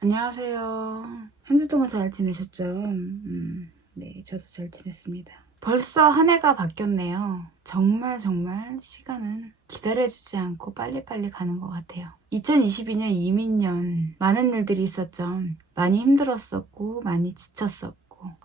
안녕하세요. 한 주 동안 잘 지내셨죠? 네, 저도 잘 지냈습니다. 벌써 한 해가 바뀌었네요. 정말 시간은 기다려주지 않고 빨리빨리 가는 것 같아요. 2022년 이민년 많은 일들이 있었죠. 많이 힘들었었고 많이 지쳤었고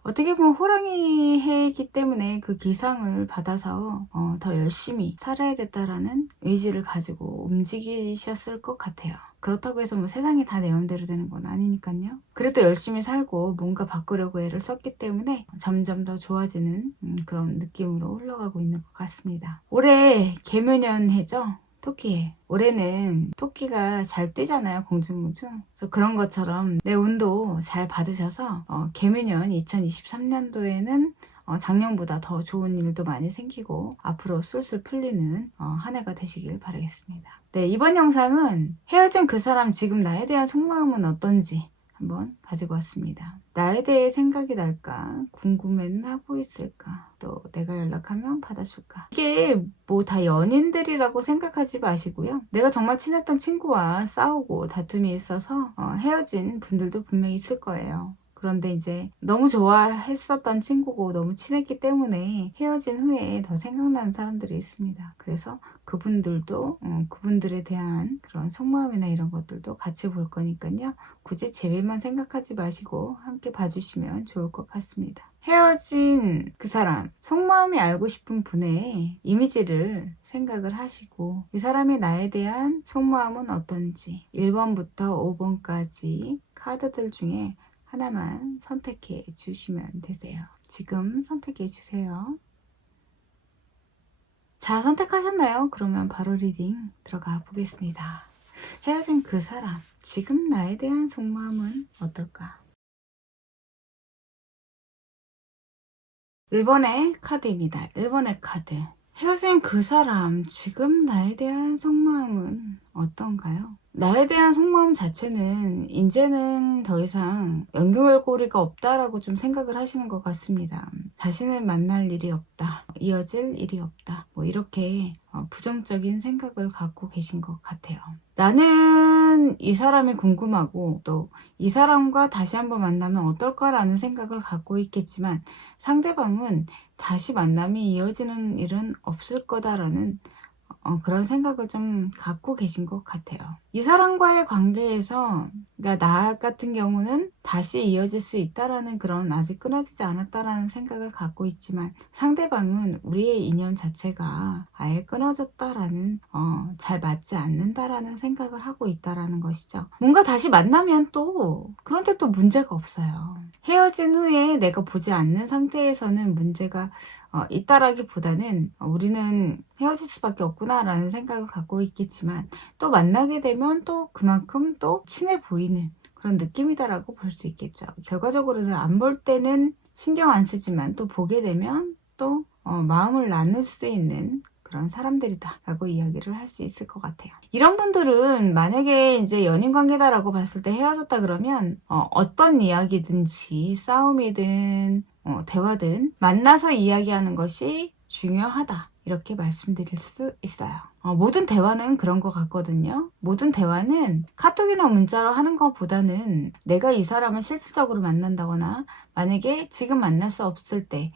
어떻게 보면 호랑이 해이기 때문에 그 기상을 받아서 더 열심히 살아야 됐다라는 의지를 가지고 움직이셨을 것 같아요. 그렇다고 해서 뭐 세상이 다 내 맘대로 되는 건 아니니까요. 그래도 열심히 살고 뭔가 바꾸려고 애를 썼기 때문에 점점 더 좋아지는 그런 느낌으로 흘러가고 있는 것 같습니다. 올해 개묘년해죠. 토끼해. 올해는 토끼가 잘 뛰잖아요, 공중무중. 그래서 그런 것처럼 내 운도 잘 받으셔서 개묘년 2023년도에는 작년보다 더 좋은 일도 많이 생기고 앞으로 술술 풀리는 한 해가 되시길 바라겠습니다. 네, 이번 영상은 헤어진 그 사람 지금 나에 대한 속마음은 어떤지 한번 가지고 왔습니다. 나에 대해 생각이 날까? 궁금해는 하고 있을까? 또 내가 연락하면 받아줄까? 이게 뭐 다 연인들이라고 생각하지 마시고요. 내가 정말 친했던 친구와 싸우고 다툼이 있어서 헤어진 분들도 분명히 있을 거예요. 그런데 이제 너무 좋아했었던 친구고 너무 친했기 때문에 헤어진 후에 더 생각나는 사람들이 있습니다. 그래서 그분들도 그분들에 대한 그런 속마음이나 이런 것들도 같이 볼 거니까요. 굳이 제외만 생각하지 마시고 함께 봐주시면 좋을 것 같습니다. 헤어진 그 사람, 속마음이 알고 싶은 분의 이미지를 생각을 하시고 이 사람의 나에 대한 속마음은 어떤지 1번부터 5번까지 카드들 중에 하나만 선택해 주시면 되세요. 지금 선택해 주세요. 자, 선택하셨나요? 그러면 바로 리딩 들어가 보겠습니다. 헤어진 그 사람, 지금 나에 대한 속마음은 어떨까? 1번의 카드입니다. 1번의 카드. 헤어진 그 사람, 지금 나에 대한 속마음은 어떤가요? 나에 대한 속마음 자체는 이제는 더 이상 연결고리가 없다라고 좀 생각을 하시는 것 같습니다. 다시는 만날 일이 없다, 이어질 일이 없다, 뭐 이렇게 부정적인 생각을 갖고 계신 것 같아요. 나는 이 사람이 궁금하고 또 이 사람과 다시 한번 만나면 어떨까라는 생각을 갖고 있겠지만 상대방은 다시 만남이 이어지는 일은 없을 거다라는 그런 생각을 좀 갖고 계신 것 같아요. 이 사람과의 관계에서 그러니까 나 같은 경우는 다시 이어질 수 있다라는 그런 아직 끊어지지 않았다라는 생각을 갖고 있지만 상대방은 우리의 인연 자체가 아예 끊어졌다라는 잘 맞지 않는다라는 생각을 하고 있다라는 것이죠. 뭔가 다시 만나면 또 그런데 또 문제가 없어요. 헤어진 후에 내가 보지 않는 상태에서는 문제가 있다라기보다는 우리는 헤어질 수밖에 없구나라는 생각을 갖고 있겠지만 또 만나게 되면 또 그만큼 또 친해 보이는 그런 느낌이다라고 볼 수 있겠죠. 결과적으로는 안 볼 때는 신경 안 쓰지만 또 보게 되면 또 마음을 나눌 수 있는 그런 사람들이다 라고 이야기를 할 수 있을 것 같아요. 이런 분들은 만약에 이제 연인 관계다라고 봤을 때 헤어졌다 그러면 어떤 이야기든지 싸움이든 대화든 만나서 이야기하는 것이 중요하다 이렇게 말씀드릴 수 있어요. 모든 대화는 그런 것 같거든요. 모든 대화는 카톡이나 문자로 하는 것보다는 내가 이 사람을 실질적으로 만난다거나 만약에 지금 만날 수 없을 때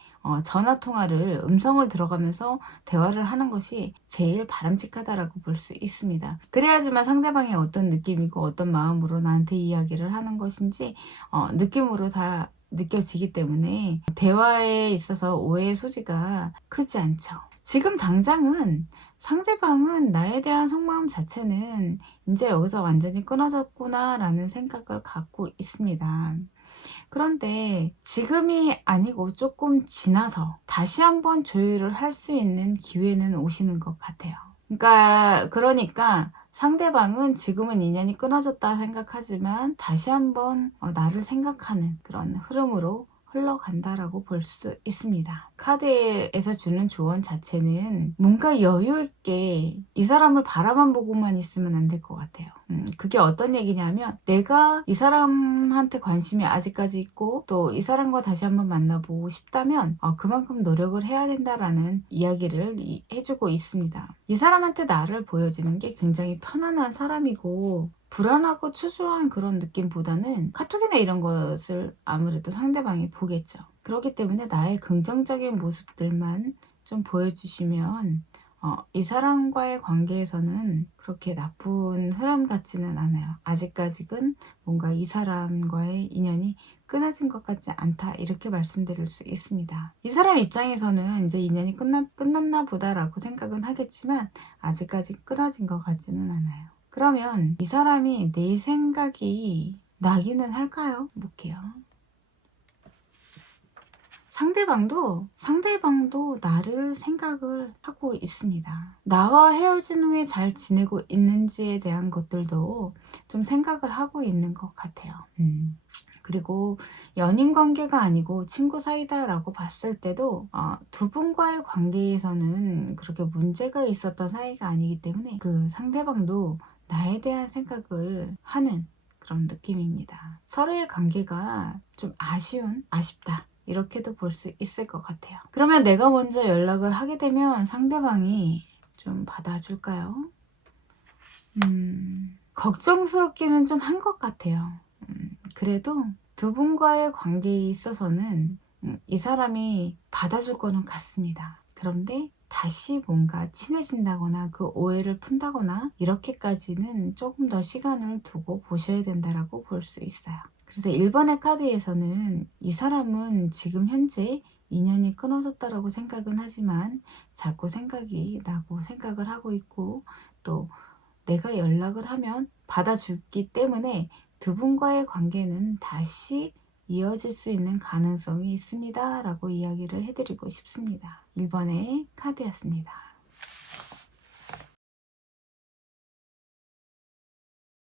전화 통화를 음성을 들어가면서 대화를 하는 것이 제일 바람직하다라고 볼 수 있습니다. 그래야지만 상대방이 어떤 느낌이고 어떤 마음으로 나한테 이야기를 하는 것인지 느낌으로 다 느껴지기 때문에 대화에 있어서 오해의 소지가 크지 않죠. 지금 당장은 상대방은 나에 대한 속마음 자체는 이제 여기서 완전히 끊어졌구나 라는 생각을 갖고 있습니다. 그런데 지금이 아니고 조금 지나서 다시 한번 조율을 할 수 있는 기회는 오시는 것 같아요. 그러니까 상대방은 지금은 인연이 끊어졌다 생각하지만 다시 한번 나를 생각하는 그런 흐름으로 흘러간다라고 볼 수 있습니다. 카드에서 주는 조언 자체는 뭔가 여유 있게 이 사람을 바라만 보고만 있으면 안 될 것 같아요. 그게 어떤 얘기냐면 내가 이 사람한테 관심이 아직까지 있고 또 이 사람과 다시 한번 만나보고 싶다면 그만큼 노력을 해야 된다라는 이야기를 해주고 있습니다. 이 사람한테 나를 보여지는 게 굉장히 편안한 사람이고 불안하고 초조한 그런 느낌보다는 카톡이나 이런 것을 아무래도 상대방이 보겠죠. 그렇기 때문에 나의 긍정적인 모습들만 좀 보여주시면 이 사람과의 관계에서는 그렇게 나쁜 흐름 같지는 않아요. 아직까지는 뭔가 이 사람과의 인연이 끊어진 것 같지 않다, 이렇게 말씀드릴 수 있습니다. 이 사람 입장에서는 이제 인연이 끝났나 보다라고 생각은 하겠지만 아직까지 끊어진 것 같지는 않아요. 그러면 이 사람이 내 생각이 나기는 할까요? 볼게요. 상대방도 나를 생각을 하고 있습니다. 나와 헤어진 후에 잘 지내고 있는지에 대한 것들도 좀 생각을 하고 있는 것 같아요. 그리고 연인 관계가 아니고 친구 사이다라고 봤을 때도 두 분과의 관계에서는 그렇게 문제가 있었던 사이가 아니기 때문에 그 상대방도 나에 대한 생각을 하는 그런 느낌입니다. 서로의 관계가 좀 아쉽다, 이렇게도 볼 수 있을 것 같아요. 그러면 내가 먼저 연락을 하게 되면 상대방이 좀 받아줄까요? 걱정스럽기는 좀 한 것 같아요. 그래도 두 분과의 관계에 있어서는 이 사람이 받아줄 거는 같습니다. 그런데 다시 뭔가 친해진다거나 그 오해를 푼다거나 이렇게까지는 조금 더 시간을 두고 보셔야 된다라고 볼 수 있어요. 그래서 1번의 카드에서는 이 사람은 지금 현재 인연이 끊어졌다라고 생각은 하지만 자꾸 생각이 나고 생각을 하고 있고, 또 내가 연락을 하면 받아주기 때문에 두 분과의 관계는 다시 이어질 수 있는 가능성이 있습니다 라고 이야기를 해드리고 싶습니다. 1번의 카드였습니다.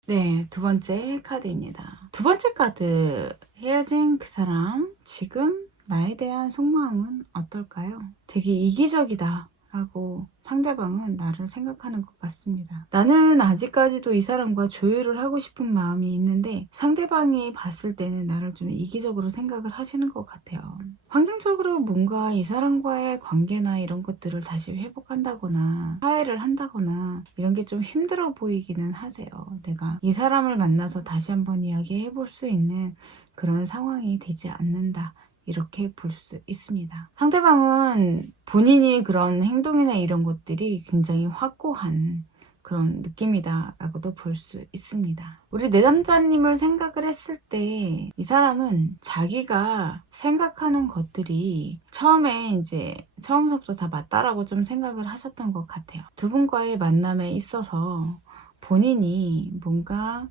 네, 두 번째 카드입니다. 두 번째 카드, 헤어진 그 사람, 지금 나에 대한 속마음은 어떨까요? 되게 이기적이다 라고 상대방은 나를 생각하는 것 같습니다. 나는 아직까지도 이 사람과 조율을 하고 싶은 마음이 있는데 상대방이 봤을 때는 나를 좀 이기적으로 생각을 하시는 것 같아요. 환경적으로 뭔가 이 사람과의 관계나 이런 것들을 다시 회복한다거나 화해를 한다거나 이런 게 좀 힘들어 보이기는 하세요. 내가 이 사람을 만나서 다시 한번 이야기해 볼 수 있는 그런 상황이 되지 않는다, 이렇게 볼 수 있습니다. 상대방은 본인이 그런 행동이나 이런 것들이 굉장히 확고한 그런 느낌이다 라고도 볼 수 있습니다. 우리 내담자님을 생각을 했을 때 이 사람은 자기가 생각하는 것들이 처음서부터 다 맞다라고 좀 생각을 하셨던 것 같아요. 두 분과의 만남에 있어서 본인이 뭔가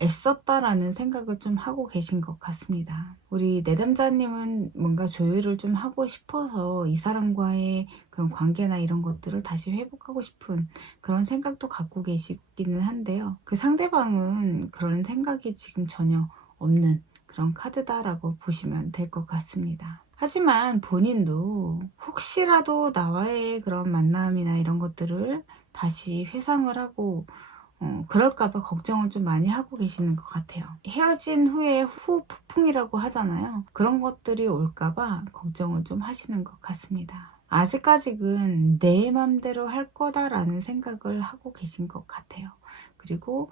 애썼다라는 생각을 좀 하고 계신 것 같습니다. 우리 내담자님은 뭔가 조율을 좀 하고 싶어서 이 사람과의 그런 관계나 이런 것들을 다시 회복하고 싶은 그런 생각도 갖고 계시기는 한데요. 그 상대방은 그런 생각이 지금 전혀 없는 그런 카드다라고 보시면 될 것 같습니다. 하지만 본인도 혹시라도 나와의 그런 만남이나 이런 것들을 다시 회상을 하고 그럴까봐 걱정을 좀 많이 하고 계시는 것 같아요. 헤어진 후에 후폭풍이라고 하잖아요. 그런 것들이 올까봐 걱정을 좀 하시는 것 같습니다. 아직까지는 내 맘대로 할 거다라는 생각을 하고 계신 것 같아요. 그리고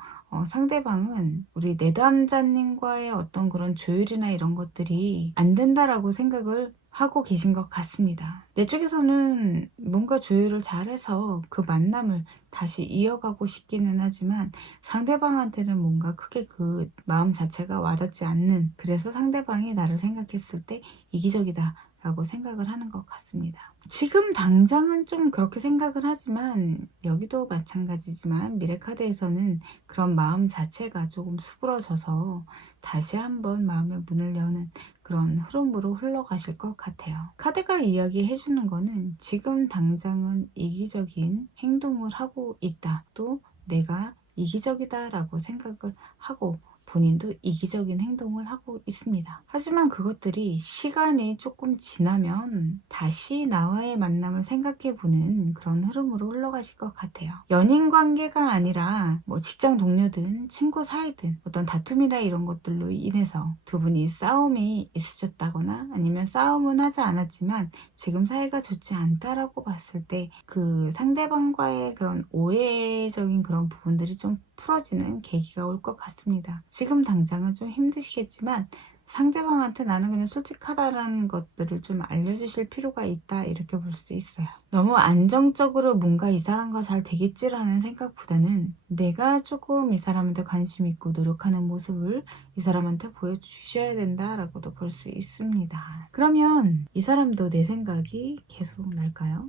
상대방은 우리 내담자님과의 어떤 그런 조율이나 이런 것들이 안 된다라고 생각을 하고 계신 것 같습니다. 내 쪽에서는 뭔가 조율을 잘해서 그 만남을 다시 이어가고 싶기는 하지만 상대방한테는 뭔가 크게 그 마음 자체가 와닿지 않는, 그래서 상대방이 나를 생각했을 때 이기적이다 라고 생각을 하는 것 같습니다. 지금 당장은 좀 그렇게 생각을 하지만 여기도 마찬가지지만 미래카드에서는 그런 마음 자체가 조금 수그러져서 다시 한번 마음의 문을 여는 그런 흐름으로 흘러가실 것 같아요. 카드가 이야기해주는 거는 지금 당장은 이기적인 행동을 하고 있다, 또 내가 이기적이다 라고 생각을 하고 본인도 이기적인 행동을 하고 있습니다. 하지만 그것들이 시간이 조금 지나면 다시 나와의 만남을 생각해보는 그런 흐름으로 흘러가실 것 같아요. 연인 관계가 아니라 뭐 직장 동료든 친구 사이든 어떤 다툼이나 이런 것들로 인해서 두 분이 싸움이 있으셨다거나 아니면 싸움은 하지 않았지만 지금 사이가 좋지 않다라고 봤을 때 그 상대방과의 그런 오해적인 그런 부분들이 좀 풀어지는 계기가 올 것 같습니다. 지금 당장은 좀 힘드시겠지만 상대방한테 나는 그냥 솔직하다라는 것들을 좀 알려주실 필요가 있다, 이렇게 볼 수 있어요. 너무 안정적으로 뭔가 이 사람과 잘 되겠지라는 생각보다는 내가 조금 이 사람한테 관심 있고 노력하는 모습을 이 사람한테 보여주셔야 된다라고도 볼 수 있습니다. 그러면 이 사람도 내 생각이 계속 날까요?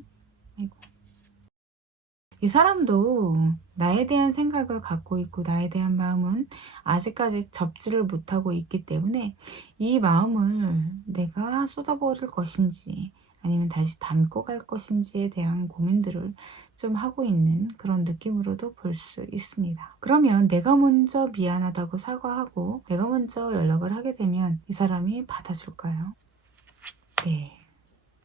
아이고. 이 사람도 나에 대한 생각을 갖고 있고 나에 대한 마음은 아직까지 접지를 못하고 있기 때문에 이 마음을 내가 쏟아버릴 것인지 아니면 다시 담고 갈 것인지에 대한 고민들을 좀 하고 있는 그런 느낌으로도 볼 수 있습니다. 그러면 내가 먼저 미안하다고 사과하고 내가 먼저 연락을 하게 되면 이 사람이 받아줄까요? 네.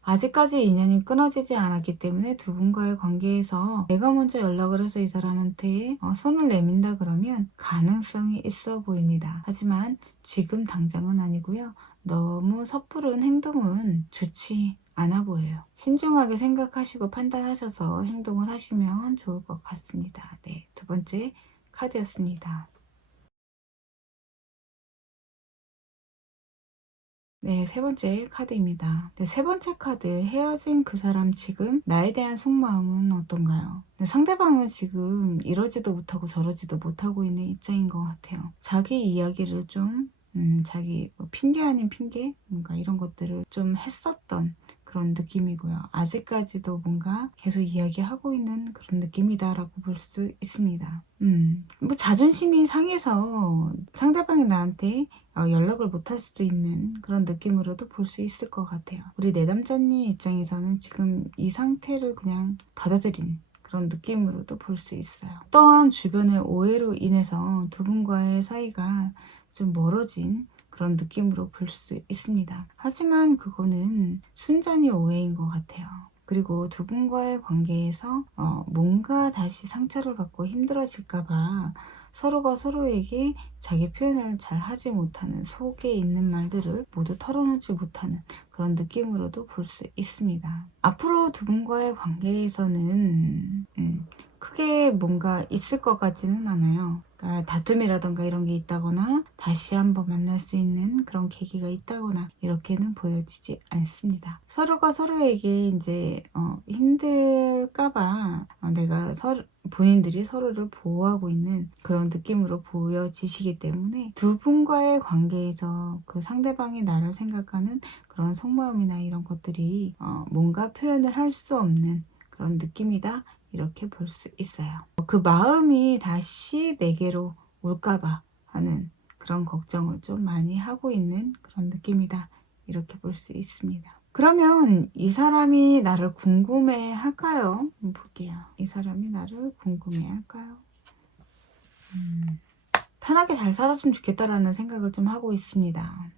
아직까지 인연이 끊어지지 않았기 때문에 두 분과의 관계에서 내가 먼저 연락을 해서 이 사람한테 손을 내민다 그러면 가능성이 있어 보입니다. 하지만 지금 당장은 아니고요. 너무 섣부른 행동은 좋지 않아 보여요. 신중하게 생각하시고 판단하셔서 행동을 하시면 좋을 것 같습니다. 네, 두 번째 카드였습니다. 네, 세 번째 카드입니다. 네, 세 번째 카드, 헤어진 그 사람 지금 나에 대한 속마음은 어떤가요? 네, 상대방은 지금 이러지도 못하고 저러지도 못하고 있는 입장인 것 같아요. 자기 이야기를 좀 자기 뭐 핑계 아닌 핑계? 뭔가 이런 것들을 좀 했었던 그런 느낌이고요. 아직까지도 뭔가 계속 이야기하고 있는 그런 느낌이다라고 볼 수 있습니다. 뭐 자존심이 상해서 상대방이 나한테 연락을 못 할 수도 있는 그런 느낌으로도 볼 수 있을 것 같아요. 우리 내담자님 입장에서는 지금 이 상태를 그냥 받아들인 그런 느낌으로도 볼 수 있어요. 또한 주변의 오해로 인해서 두 분과의 사이가 좀 멀어진 그런 느낌으로 볼 수 있습니다. 하지만 그거는 순전히 오해인 것 같아요. 그리고 두 분과의 관계에서 뭔가 다시 상처를 받고 힘들어질까봐 서로가 서로에게 자기 표현을 잘 하지 못하는, 속에 있는 말들을 모두 털어놓지 못하는 그런 느낌으로도 볼 수 있습니다. 앞으로 두 분과의 관계에서는 크게 뭔가 있을 것 같지는 않아요. 그러니까 다툼이라던가 이런 게 있다거나 다시 한번 만날 수 있는 그런 계기가 있다거나 이렇게는 보여지지 않습니다. 서로가 서로에게 이제 힘들까봐 내가 본인들이 서로를 보호하고 있는 그런 느낌으로 보여지시기 때문에 두 분과의 관계에서 그 상대방이 나를 생각하는 그런 속마음이나 이런 것들이 뭔가 표현을 할 수 없는 그런 느낌이다, 이렇게 볼 수 있어요. 그 마음이 다시 내게로 올까봐 하는 그런 걱정을 좀 많이 하고 있는 그런 느낌이다, 이렇게 볼 수 있습니다. 그러면 이 사람이 나를 궁금해 할까요? 볼게요. 이 사람이 나를 궁금해 할까요? 편하게 잘 살았으면 좋겠다라는 생각을 좀 하고 있습니다.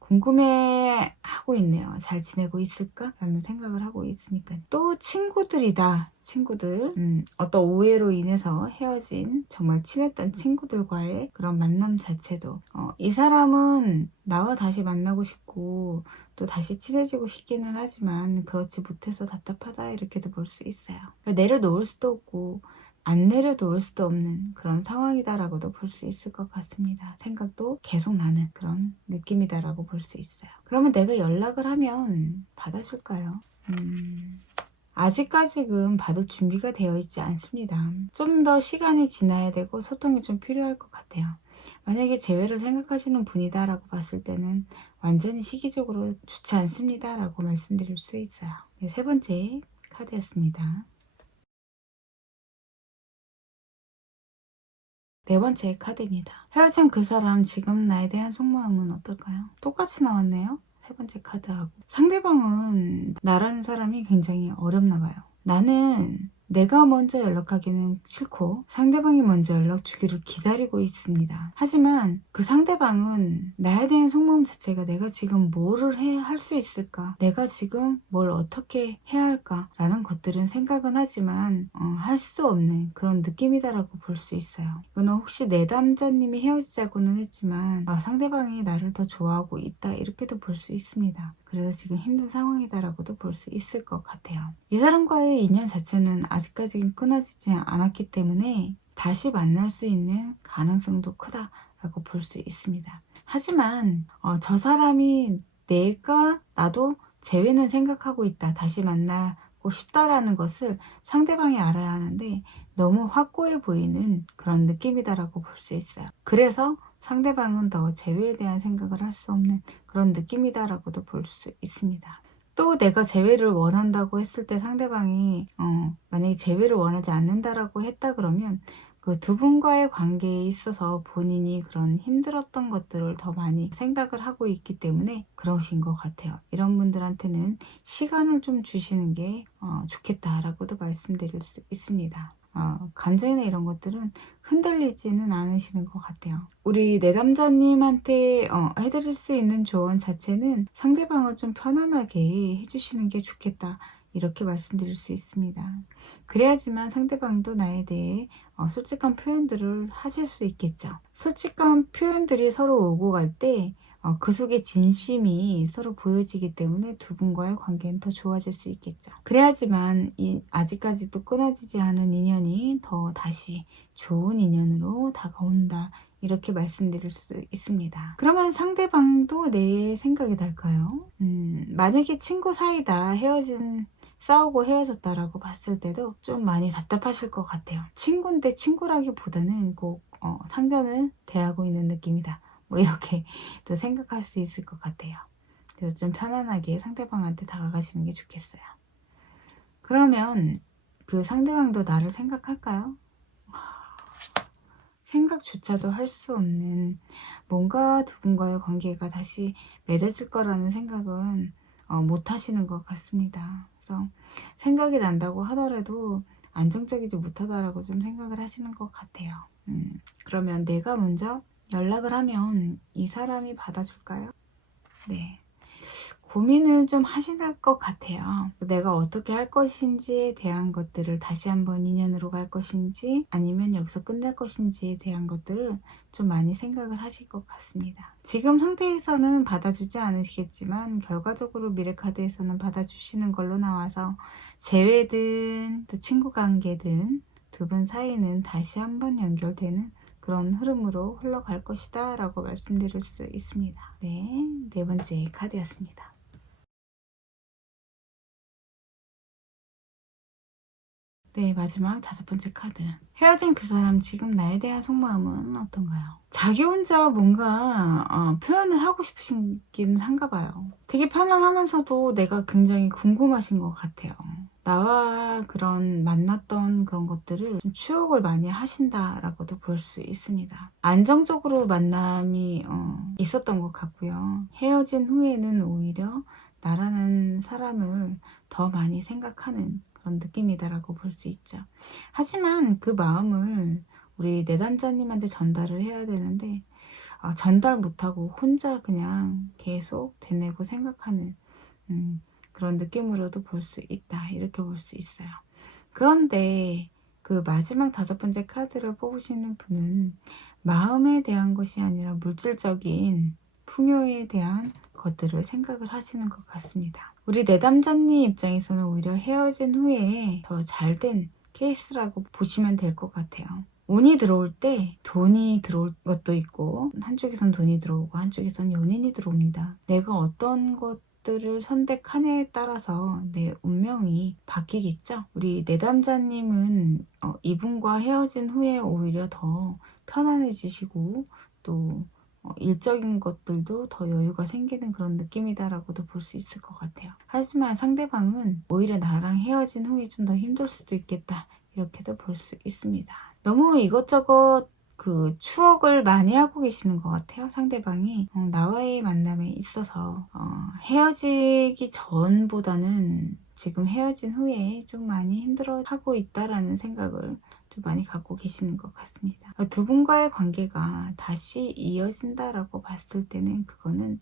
궁금해하고 있네요. 잘 지내고 있을까? 라는 생각을 하고 있으니까. 또 친구들이다. 친구들. 어떤 오해로 인해서 헤어진 정말 친했던 친구들과의 그런 만남 자체도 이 사람은 나와 다시 만나고 싶고 또 다시 친해지고 싶기는 하지만 그렇지 못해서 답답하다, 이렇게도 볼 수 있어요. 그러니까 내려놓을 수도 없고 안 내려놓을 수도 없는 그런 상황이다라고도 볼 수 있을 것 같습니다. 생각도 계속 나는 그런 느낌이다라고 볼 수 있어요. 그러면 내가 연락을 하면 받아줄까요? 아직까지는 받을 준비가 되어 있지 않습니다. 좀 더 시간이 지나야 되고 소통이 좀 필요할 것 같아요. 만약에 재회를 생각하시는 분이다라고 봤을 때는 완전히 시기적으로 좋지 않습니다라고 말씀드릴 수 있어요. 네, 세 번째 카드였습니다. 네 번째 카드입니다. 헤어진 그 사람 지금 나에 대한 속마음은 어떨까요? 똑같이 나왔네요. 세 번째 카드하고. 상대방은 나라는 사람이 굉장히 어렵나 봐요. 나는 내가 먼저 연락하기는 싫고 상대방이 먼저 연락 주기를 기다리고 있습니다. 하지만 그 상대방은 나에 대한 속마음 자체가 내가 지금 뭐를 해야 할 수 있을까? 내가 지금 뭘 어떻게 해야 할까? 라는 것들은 생각은 하지만 할 수 없는 그런 느낌이다라고 볼 수 있어요. 이거는 혹시 내담자님이 헤어지자고는 했지만 상대방이 나를 더 좋아하고 있다, 이렇게도 볼 수 있습니다. 그래서 지금 힘든 상황이다라고도 볼 수 있을 것 같아요. 이 사람과의 인연 자체는 아직까지 끊어지지 않았기 때문에 다시 만날 수 있는 가능성도 크다라고 볼 수 있습니다. 하지만 저 사람이 나도 재회는 생각하고 있다, 다시 만나고 싶다라는 것을 상대방이 알아야 하는데 너무 확고해 보이는 그런 느낌이다라고 볼 수 있어요. 그래서 상대방은 더 재회에 대한 생각을 할 수 없는 그런 느낌이다라고도 볼 수 있습니다. 또 내가 재회를 원한다고 했을 때 상대방이 만약에 재회를 원하지 않는다라고 했다 그러면 그 두 분과의 관계에 있어서 본인이 그런 힘들었던 것들을 더 많이 생각을 하고 있기 때문에 그러신 것 같아요. 이런 분들한테는 시간을 좀 주시는 게 좋겠다라고도 말씀드릴 수 있습니다. 감정이나 이런 것들은 흔들리지는 않으시는 것 같아요. 우리 내담자님한테 해드릴 수 있는 조언 자체는 상대방을 좀 편안하게 해주시는 게 좋겠다, 이렇게 말씀드릴 수 있습니다. 그래야지만 상대방도 나에 대해 솔직한 표현들을 하실 수 있겠죠. 솔직한 표현들이 서로 오고 갈 때 그 속에 진심이 서로 보여지기 때문에 두 분과의 관계는 더 좋아질 수 있겠죠. 그래야지만 아직까지도 끊어지지 않은 인연이 더 다시 좋은 인연으로 다가온다, 이렇게 말씀드릴 수 있습니다. 그러면 상대방도 내 생각이 달까요? 만약에 친구 사이다, 싸우고 헤어졌다라고 봤을 때도 좀 많이 답답하실 것 같아요. 친구인데 친구라기보다는 꼭 상전은 대하고 있는 느낌이다, 뭐 이렇게 또 생각할 수 있을 것 같아요. 그래서 좀 편안하게 상대방한테 다가가시는 게 좋겠어요. 그러면 그 상대방도 나를 생각할까요? 생각조차도 할 수 없는, 뭔가 두 분과의 관계가 다시 맺어질 거라는 생각은 못 하시는 것 같습니다. 그래서 생각이 난다고 하더라도 안정적이지 못하다라고 좀 생각을 하시는 것 같아요. 그러면 내가 먼저 연락을 하면 이 사람이 받아줄까요? 네. 고민을 좀 하실 것 같아요. 내가 어떻게 할 것인지에 대한 것들을 다시 한번 인연으로 갈 것인지 아니면 여기서 끝낼 것인지에 대한 것들을 좀 많이 생각을 하실 것 같습니다. 지금 상태에서는 받아주지 않으시겠지만 결과적으로 미래카드에서는 받아주시는 걸로 나와서 재회든 또 친구 관계든 두 분 사이는 다시 한번 연결되는 그런 흐름으로 흘러갈 것이다 라고 말씀드릴 수 있습니다. 네, 네 번째 카드였습니다. 네, 마지막 다섯 번째 카드. 헤어진 그 사람, 지금 나에 대한 속마음은 어떤가요? 자기 혼자 뭔가 표현을 하고 싶으시긴 한가 봐요. 되게 편안하면서도 내가 굉장히 궁금하신 것 같아요. 나와 그런 만났던 그런 것들을 좀 추억을 많이 하신다라고도 볼 수 있습니다. 안정적으로 만남이 있었던 것 같고요. 헤어진 후에는 오히려 나라는 사람을 더 많이 생각하는 그런 느낌이다라고 볼 수 있죠. 하지만 그 마음을 우리 내담자님한테 전달을 해야 되는데 전달 못하고 혼자 그냥 계속 되뇌고 생각하는 그런 느낌으로도 볼 수 있다, 이렇게 볼 수 있어요. 그런데 그 마지막 다섯 번째 카드를 뽑으시는 분은 마음에 대한 것이 아니라 물질적인 풍요에 대한 것들을 생각을 하시는 것 같습니다. 우리 내담자님 입장에서는 오히려 헤어진 후에 더 잘된 케이스라고 보시면 될 것 같아요. 운이 들어올 때 돈이 들어올 것도 있고, 한쪽에선 돈이 들어오고 한쪽에선 연인이 들어옵니다. 내가 어떤 것들을 선택하냐에 따라서 내 운명이 바뀌겠죠. 우리 내담자님은 이분과 헤어진 후에 오히려 더 편안해지시고 또 일적인 것들도 더 여유가 생기는 그런 느낌이다라고도 볼 수 있을 것 같아요. 하지만 상대방은 오히려 나랑 헤어진 후에 좀 더 힘들 수도 있겠다, 이렇게도 볼 수 있습니다. 너무 이것저것 그 추억을 많이 하고 계시는 것 같아요. 상대방이 나와의 만남에 있어서 헤어지기 전보다는 지금 헤어진 후에 좀 많이 힘들어하고 있다라는 생각을 좀 많이 갖고 계시는 것 같습니다. 두 분과의 관계가 다시 이어진다라고 봤을 때는 그거는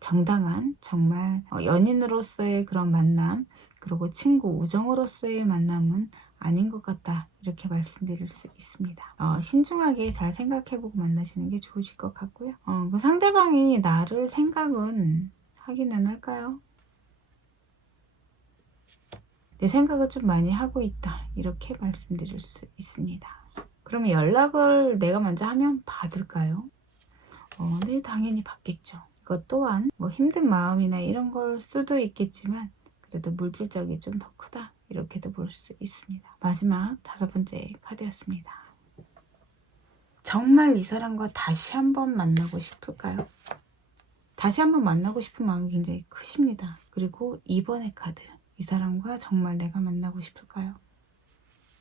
정당한 정말 연인으로서의 그런 만남, 그리고 친구, 우정으로서의 만남은 아닌 것 같다, 이렇게 말씀드릴 수 있습니다. 신중하게 잘 생각해보고 만나시는 게 좋으실 것 같고요. 그 상대방이 나를 생각은 하기는 할까요? 내 생각을 좀 많이 하고 있다, 이렇게 말씀드릴 수 있습니다. 그러면 연락을 내가 먼저 하면 받을까요? 네, 당연히 받겠죠. 이것 또한 뭐 힘든 마음이나 이런 걸 수도 있겠지만 그래도 물질적이 좀 더 크다, 이렇게도 볼 수 있습니다. 마지막 5번째 카드였습니다. 정말 이 사람과 다시 한번 만나고 싶을까요? 다시 한번 만나고 싶은 마음이 굉장히 크십니다. 그리고 2번의 카드, 이 사람과 정말 내가 만나고 싶을까요?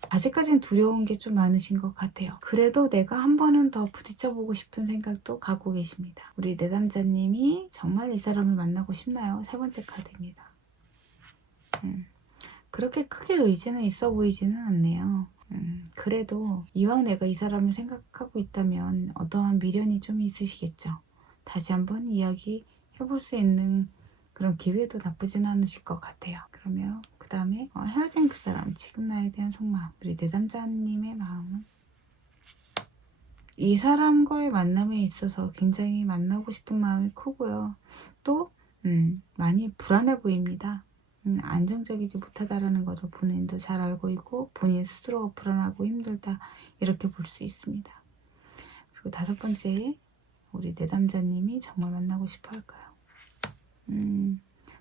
아직까진 두려운 게 좀 많으신 것 같아요. 그래도 내가 한 번은 더 부딪혀보고 싶은 생각도 갖고 계십니다. 우리 내담자님이 정말 이 사람을 만나고 싶나요? 3번째 카드입니다. 그렇게 크게 의지는 있어 보이지는 않네요. 그래도 이왕 내가 이 사람을 생각하고 있다면 어떠한 미련이 좀 있으시겠죠. 다시 한번 이야기 해볼 수 있는 그런 기회도 나쁘진 않으실 것 같아요. 그러면 그 다음에 헤어진 그 사람, 지금 나에 대한 속마음, 우리 내담자님의 마음은 이 사람과의 만남에 있어서 굉장히 만나고 싶은 마음이 크고요. 또 많이 불안해 보입니다. 안정적이지 못하다라는 것을 본인도 잘 알고 있고 본인 스스로가 불안하고 힘들다, 이렇게 볼 수 있습니다. 그리고 5번째, 우리 내담자님이 정말 만나고 싶어 할까요?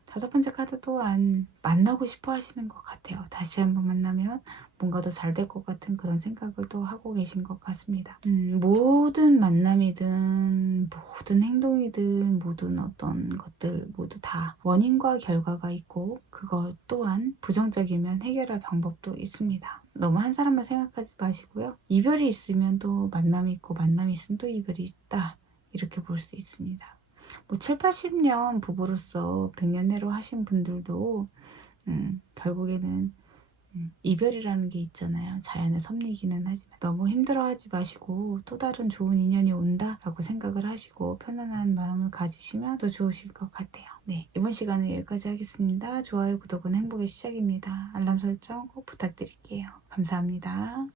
5번째 카드 또한 만나고 싶어 하시는 것 같아요. 다시 한번 만나면 뭔가 더 잘 될 것 같은 그런 생각을 또 하고 계신 것 같습니다. 모든 만남이든 모든 행동이든 모든 어떤 것들 모두 다 원인과 결과가 있고 그것 또한 부정적이면 해결할 방법도 있습니다. 너무 한 사람만 생각하지 마시고요. 이별이 있으면 또 만남이 있고 만남이 있으면 또 이별이 있다, 이렇게 볼 수 있습니다. 뭐 7, 80년 부부로서 100년내로 하신 분들도 결국에는 이별이라는 게 있잖아요. 자연의 섭리기는 하지만 너무 힘들어하지 마시고 또 다른 좋은 인연이 온다라고 생각을 하시고 편안한 마음을 가지시면 더 좋으실 것 같아요. 네, 이번 시간은 여기까지 하겠습니다. 좋아요, 구독은 행복의 시작입니다. 알람 설정 꼭 부탁드릴게요. 감사합니다.